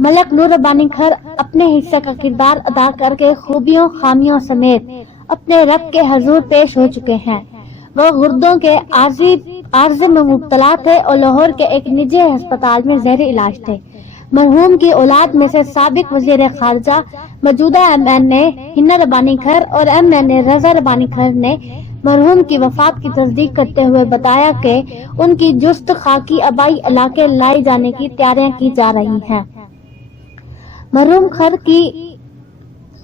मलक नूर रब्बानी खर अपने हिस्से का किरदार अदा करके खूबियों खामियों समेत अपने रब के हजूर पेश हो चुके हैं। वो गुर्दों के आर्जे में मुब्तला थे और लाहौर के एक निजी अस्पताल में ज़ेर इलाज थे। मरहूम की औलाद में से साबिक वजीर खारजा मौजूदा MNA हिना रब्बानी खर और MNA रजा रब्बानी खर ने मरहूम की वफात की तस्दीक करते हुए बताया कि उनकी जुस्त खाकी आबाई इलाके लाई जाने की तैयारियां की जा रही हैं। मरहूम खर की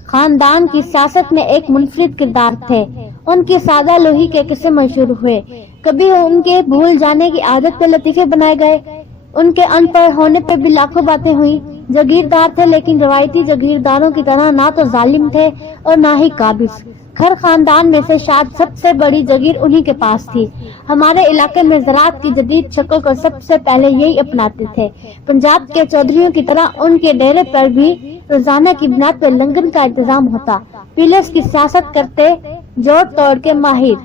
खानदान की सियासत में एक मुनफरिद किरदार थे। उनकी सादा लोही के किस्से मशहूर हुए। कभी उनके भूल जाने की आदत पे लतीफे बनाए गए। उनके अनपढ़ होने पे भी लाखों बातें हुई। जागीरदार थे लेकिन रवायती जागीरदारों की तरह ना तो जालिम थे और ना ही काबिज। खर खानदान में से शायद सबसे बड़ी जागीर उन्हीं के पास थी। हमारे इलाके में ज़राअत की जदीद शक्ल को सबसे पहले यही अपनाते थे। पंजाब के चौधरियों की तरह उनके डेरे पर भी रोजाना की बुनियाद पर लंगर का इंतजाम होता। पीलर्स की सियासत करते जोड़ तोड़ के माहिर।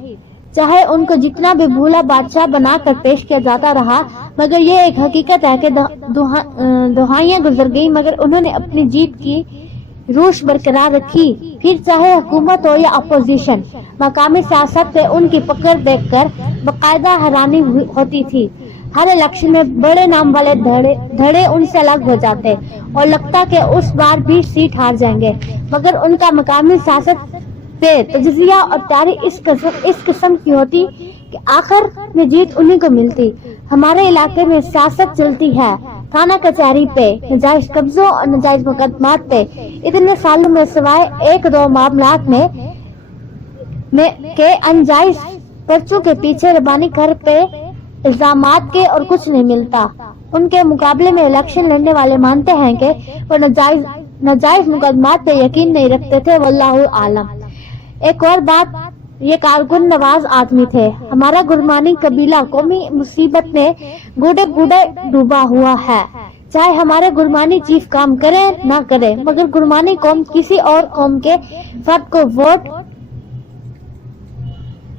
चाहे उनको जितना भी भूला बादशाह बनाकर पेश किया जाता रहा, मगर ये एक हकीकत है कि दुहाइयां गुजर गई मगर उन्होंने अपनी जीत की रूश बरकरार रखी। फिर चाहे हुकूमत हो या अपोजिशन, मकामी सियासत पे उनकी पकड़ देखकर बाकायदा हैरानी होती थी। हर इलेक्शन में बड़े नाम वाले धड़े उनसे अलग हो जाते और लगता कि उस बार भी सीट हार जाएंगे, मगर उनका मकामी सियासत पे तजजिया और तैयारी इस किस्म की होती कि आखिर में जीत उन्हीं को मिलती। हमारे इलाके में सियासत चलती है थाना कचहरी पे, नजायज कब्जों और नजायज मुकदमात पे। इतने सालों में सिवाय एक दो मामलात में के अनजायज पर्चों के पीछे रब्बानी खर पे इल्जामात के और कुछ नहीं मिलता। उनके मुकाबले में इलेक्शन लड़ने वाले मानते हैं कि वो नजायज मुकदमात पे यकीन नहीं रखते थे। वल्लाहु आलम। एक और बात, ये कारकुन नवाज आदमी थे। हमारा गुरमानी कबीला कौमी मुसीबत में गुडे डूबा हुआ है। चाहे हमारे गुरमानी चीफ काम करे ना करे, मगर गुरमानी कौम किसी और कौम के फर्द को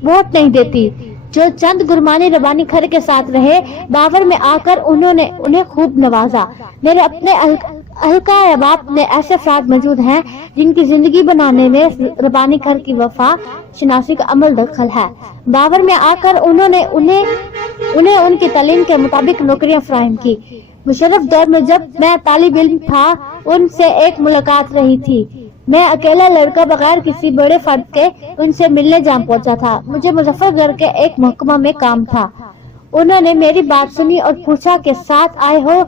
वोट नहीं देती। जो चंद गुरमानी रब्बानी खर के साथ रहे, बावर में आकर उन्होंने उन्हें खूब नवाजा। मेरे अपने हल्का अहबाब में ऐसे अफराद मौजूद हैं जिनकी जिंदगी बनाने में रब्बानी खर की वफा शनासी का अमल दखल है। बावर में आकर उन्होंने उन्हें उनकी तालीम के मुताबिक नौकरियां फराहम की। मुशर्रफ दौर में जब मैं तालिब इल्म था, उनसे एक मुलाकात रही थी। मैं अकेला लड़का बगैर किसी बड़े फर्द के उनसे मिलने जा पहुंचा था। मुझे मुजफ्फरगढ़ के एक महकमा में काम था। उन्होंने मेरी बात सुनी और पूछा कि साथ आए हो?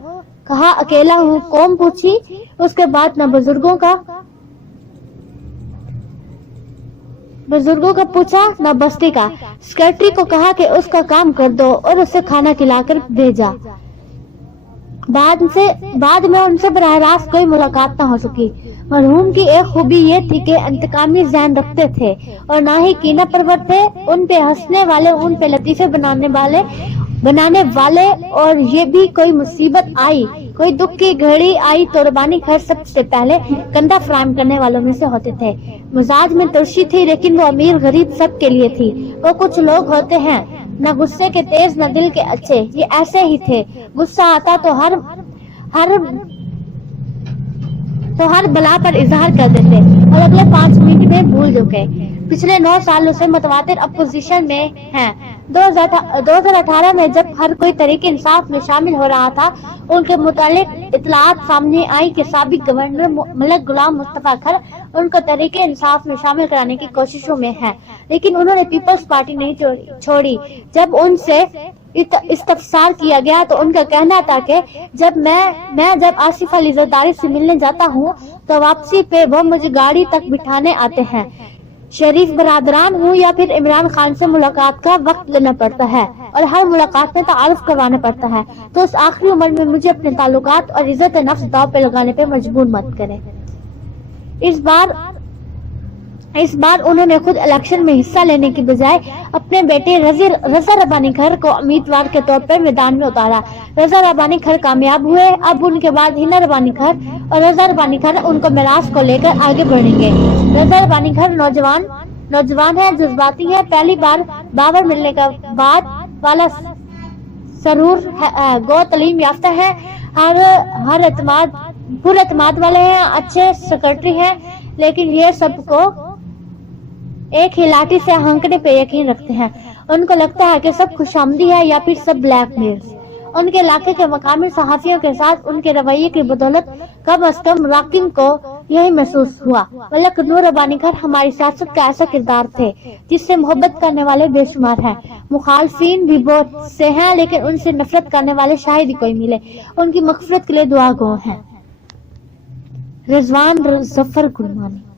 कहा अकेला हूँ। कौम पूछी। उसके बाद न बुजुर्गों का पूछा न बस्ती का। सेक्रेटरी को कहा कि उसका काम कर दो और उसे खाना खिलाकर भेजा। बाद में उनसे बराह रास्त कोई मुलाकात न हो सकी। मरहूम की एक खूबी ये थी कि इंतकामी ज़हन रखते थे और ना ही कीना परवर थे। उन पे हंसने वाले, उन पे लतीफे बनाने वाले और ये भी कोई मुसीबत आई, कोई दुख की घड़ी आई तो रब्बानी खर सबसे पहले कंधा फराहम करने वालों में से होते थे। मिजाज में तुर्शी थी लेकिन वो अमीर गरीब सब के लिए थी। वो कुछ लोग होते हैं न गुस्से के तेज न दिल के अच्छे, ये ऐसे ही थे। गुस्सा आता तो हर बला पर इजहार कर देते और अगले 5 मिनट में भूल चुके। पिछले 9 सालों से मुतवातिर अपोजिशन में हैं। 2018 में जब हर कोई तरीके इंसाफ में शामिल हो रहा था, उनके मुतालिक इतलात सामने आई कि साबिक गवर्नर मलक गुलाम मुस्तफा खर उनको तरीके इंसाफ में शामिल कराने की कोशिशों में हैं, लेकिन उन्होंने पीपल्स पार्टी नहीं छोड़ी। जब उनसे इस्तफसार किया गया तो उनका कहना था कि जब आसिफ अली जरदारी से मिलने जाता हूँ तो वापसी पे वो मुझे गाड़ी तक बिठाने आते हैं। शरीफ बरादरान हूँ या फिर इमरान खान से मुलाकात का वक्त लेना पड़ता है और हर मुलाकात में तारुफ करवाना पड़ता है, तो उस आखिरी उम्र में मुझे अपने ताल्लुकात और इज्जत नफ्स दाव पे लगाने पे मजबूर मत करें। इस बार उन्होंने खुद इलेक्शन में हिस्सा लेने की बजाय अपने बेटे रजा रब्बानी खर को उम्मीदवार के तौर पर मैदान में उतारा। रजा रब्बानी खर कामयाब हुए। अब उनके बाद हिना रब्बानी खर और रजा रब्बानी खर उनको मिरास को लेकर आगे बढ़ेंगे। रजा रब्बानी खर नौजवान है, जज्बाती है, पहली बार बावर मिलने का बाद वाला सरूर गो तलीम याफ्ता है, हर एतमाद پر اعتماد والے ہیں، اچھے سیکرٹری ہیں، لیکن یہ سب کو ایک ہی لاٹھی سے ہانکنے پہ یقین رکھتے ہیں۔ ان کو لگتا ہے کہ سب خوشامدی ہے یا پھر سب بلیک میلز۔ ان کے علاقے کے مقامی صحافیوں کے ساتھ ان کے رویے کی بدولت کم از کم راکنگ کو یہی محسوس ہوا۔ ملک نور ربانی گھر ہماری سیاست کا ایسا کردار تھے جس سے محبت کرنے والے بے شمار ہیں، مخالفین بھی بہت سے ہیں، لیکن ان سے نفرت کرنے والے شاید ہی کوئی ملے۔ ان کی مغفرت کے لیے دعا گو ہیں۔ رضوان ظفر گلمانی۔